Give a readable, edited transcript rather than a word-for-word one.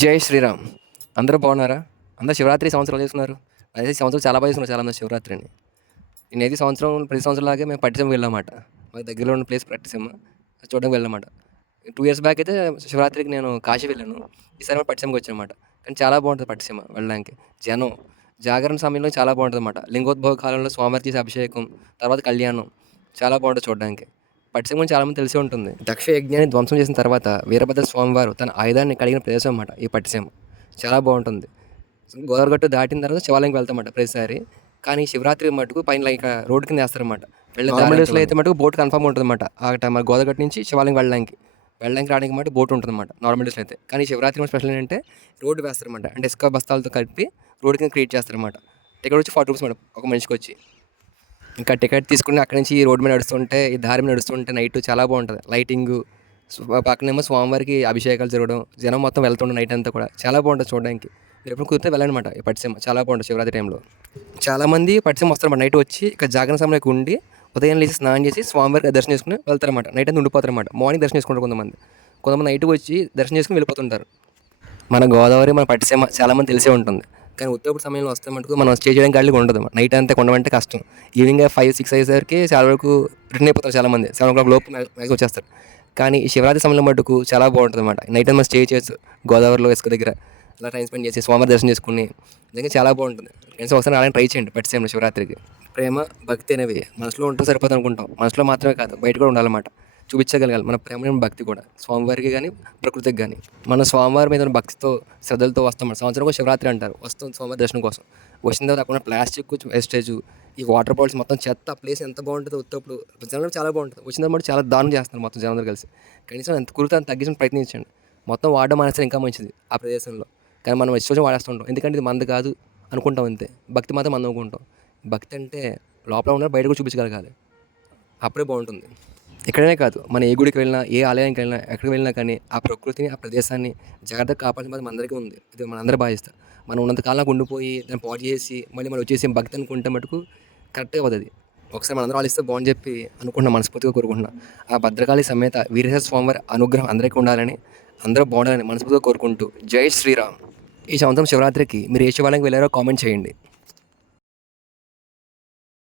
జై శ్రీరామ్. అందరూ బాగున్నారా? అందరూ శివరాత్రి ఈ సంవత్సరం ఎలా చేసుకున్నారు? అదే సంవత్సరం చాలా బాగా చేసుకున్నారు చాలామంది శివరాత్రిని. నేనైతే ఈ సంవత్సరం ప్రతి సంవత్సరంలాగే మేము పట్టిసీమకి వెళ్ళామాట. మాకు దగ్గరలో ఉన్న ప్లేస్ పట్టిసీమ. అది చూడడానికి వెళ్ళామాట. 2 ఇయర్స్ బ్యాక్ అయితే శివరాత్రికి నేను కాశీ వెళ్ళాను. ఈసారి ఏమో పట్టిసీమకి వచ్చానమాట. కానీ చాలా బాగుంటుంది పట్టిసీమ వెళ్ళడానికి. జనం, జాగరణ సమయంలో చాలా బాగుంటుందన్నమాట. లింగోద్భవ కాలంలో స్వామివారికి చేసే అభిషేకం, తర్వాత కళ్యాణం చాలా బాగుంటుంది చూడడానికి. పట్టిసీమ గురించి చాలామంది తెలిసే ఉంటుంది. దక్ష యజ్ఞాన్ని ధ్వంసం చేసిన తర్వాత వీరభద్ర స్వామివారు తన ఆయుధాన్ని కడిగిన ప్రదేశం అన్నమాట ఈ పట్టిసీమ. చాలా బాగుంటుంది. గోదావరి గట్టు దాటిన తర్వాత శివాలయంకి వెళ్తామట ప్రతిసారి. కానీ శివరాత్రి మటుకు పైన లైక్ రోడ్డు కింద వేస్తారన్నమాట. వెళ్ళే నార్మల్ డేస్లో అయితే మటుకు బోట్ కన్ఫర్మ్ ఉంటుందన్నమాట. మన గోదావరి గట్టు నుంచి శివాలయం వెళ్ళడానికి రావడానికి మాట బోట్ ఉంటుందన్నమాట నార్మల్ డేస్లో అయితే. కానీ శివరాత్రి స్పెషల్ ఏంటంటే రోడ్డు వేస్తారన్నమాట. అంటే ఇసుక బస్తాలతో కలిపి రోడ్డు కింద క్రియేట్ చేస్తారన్నమాట. టికెట్ వచ్చి 40 రూపీస్ మేడం ఒక మనిషికి వచ్చి. ఇంకా టికెట్ తీసుకుని అక్కడి నుంచి రోడ్డు మీద నడుస్తుంటే ఈ దారి మీద నడుస్తుంటే నైట్ చాలా బాగుంటుంది. లైటింగ్ పక్కనేమో స్వామివారికి అభిషేకాలు జరగడం, జనం మొత్తం వెళ్తుండే నైట్ అంతా కూడా చాలా బాగుంటుంది చూడడానికి. మీరు ఎప్పుడు కుదిరితే వెళ్ళనమాట ఈ పట్టిసీమ చాలా బాగుంటుంది శివరాత్రి టైంలో. చాలామంది పట్టిసీమ వస్తారన్నమాట. నైట్ వచ్చి ఇక్కడ జాగరణ సమయంలోకి ఉండి ఉదయం లేచి స్నానం చేసి స్వామివారికి దర్శనం చేసుకుని వెళ్తారన్నమాట. నైట్ అంతా ఉండిపోతారన్నమాట. మార్నింగ్ దర్శనం చేసుకుంటారు కొంతమంది నైట్కి వచ్చి దర్శనం చేసుకుని వెళ్ళిపోతుంటారు. మన గోదావరి మన పట్టిసీమ చాలామంది తెలిసే ఉంటుంది. కానీ ఉత్తప్పుడు సమయంలో వస్తే మటుకు మనం స్టే చేయడానికి గాలికి ఉండదు. నైట్ అంతా ఉండమంటే కష్టం. ఈవినింగ్ 5-6 అయ్యేసరికి చాలా వరకు రిటర్న్ అయిపోతారు చాలామంది. 7 o'clock లోపు మ్యాక్స్ వచ్చేస్తారు. కానీ ఈ శివరాత్రి సమయంలో మటుకు చాలా బాగుంటుంది అన్నమాట. నైట్ అంతా స్టే చేయొచ్చు గోదావరిలో ఇసుక దగ్గర. అలా టైం స్పెండ్ చేసి స్వామివారి దర్శనం చేసుకుని నిజంగా చాలా బాగుంటుంది. ఫ్రెండ్స్ ఒకసారి అలాగే ట్రై చేయండి పట్టిసీమలో శివరాత్రికి. ప్రేమ, భక్తి అనేవి మనసులో ఉంటూ సరిపోతుంది అనుకుంటాం. మనసులో మాత్రమే కాదు బయట కూడా ఉండాలన్నమాట. చూపించగలగాలి మన ప్రేమ భక్తి కూడా స్వామివారికి కానీ ప్రకృతికి కానీ. మన స్వామివారి మీద ఉన్న భక్తితో శ్రద్ధలతో వస్తాం. మన సంవత్సరం శివరాత్రి అంటారు. వస్తాం స్వామివారి దర్శనం కోసం. వచ్చిన తర్వాత అక్కడ ప్లాస్టిక్ వేస్టేజ్, ఈ వాటర్ బాటిల్స్ మొత్తం చెత్త, ప్లేస్ ఎంత బాగుంటుందో ఉత్తప్పుడు జనం చాలా బాగుంటుంది. వచ్చిన తర్వాత చాలా దారుణం చేస్తారు మొత్తం జనం కలిసి. కనీసం ఎంత కురితే అంత తగ్గించడం ప్రయత్నించండి. మొత్తం వాడడం మానేస్తే ఇంకా మంచిది ఆ ప్రదేశంలో. కానీ మనం వచ్చి వాడేస్తుంటాం. ఎందుకంటే ఇది మంది కాదు అనుకుంటాం అంతే. భక్తి మాత్రం మనం అనుకుంటాం. భక్తి అంటే లోపల ఉన్న బయట కూడా చూపించగలగాలి. అప్పుడే బాగుంటుంది. ఇక్కడనే కాదు మన ఏ గుడికి వెళ్ళినా, ఏ ఆలయానికి వెళ్ళినా, ఎక్కడికి వెళ్ళినా కానీ ఆ ప్రకృతిని, ఆ ప్రదేశాన్ని జాగ్రత్తగా కాపాడాల్సిన బాధ్యత మనందరికీ ఉంది. ఇది మనందరి బాధ్యత. మనం ఉన్నంతకాలం ఉండిపోయి దాన్ని పాడు చేసి మళ్ళీ మనం వచ్చేసి భక్తి అనుకుంటే మటుకు కరెక్ట్గా అవుతుంది. ఒకసారి మనందరం ఆలోచిస్తే బాగుంని చెప్పి అనుకుంటున్నాం, మనస్ఫూర్తిగా కోరుకుంటున్నాం. ఆ భద్రకాళి సమేత వీరభద్ర స్వామివారి అనుగ్రహం అందరికీ ఉండాలని, అందరూ బాగుండాలని మనస్ఫూర్తిగా కోరుకుంటూ జై శ్రీరామ్. ఈ సంవత్సరం శివరాత్రికి మీరు ఏ శివాలయంకి వెళ్ళారో కామెంట్ చేయండి.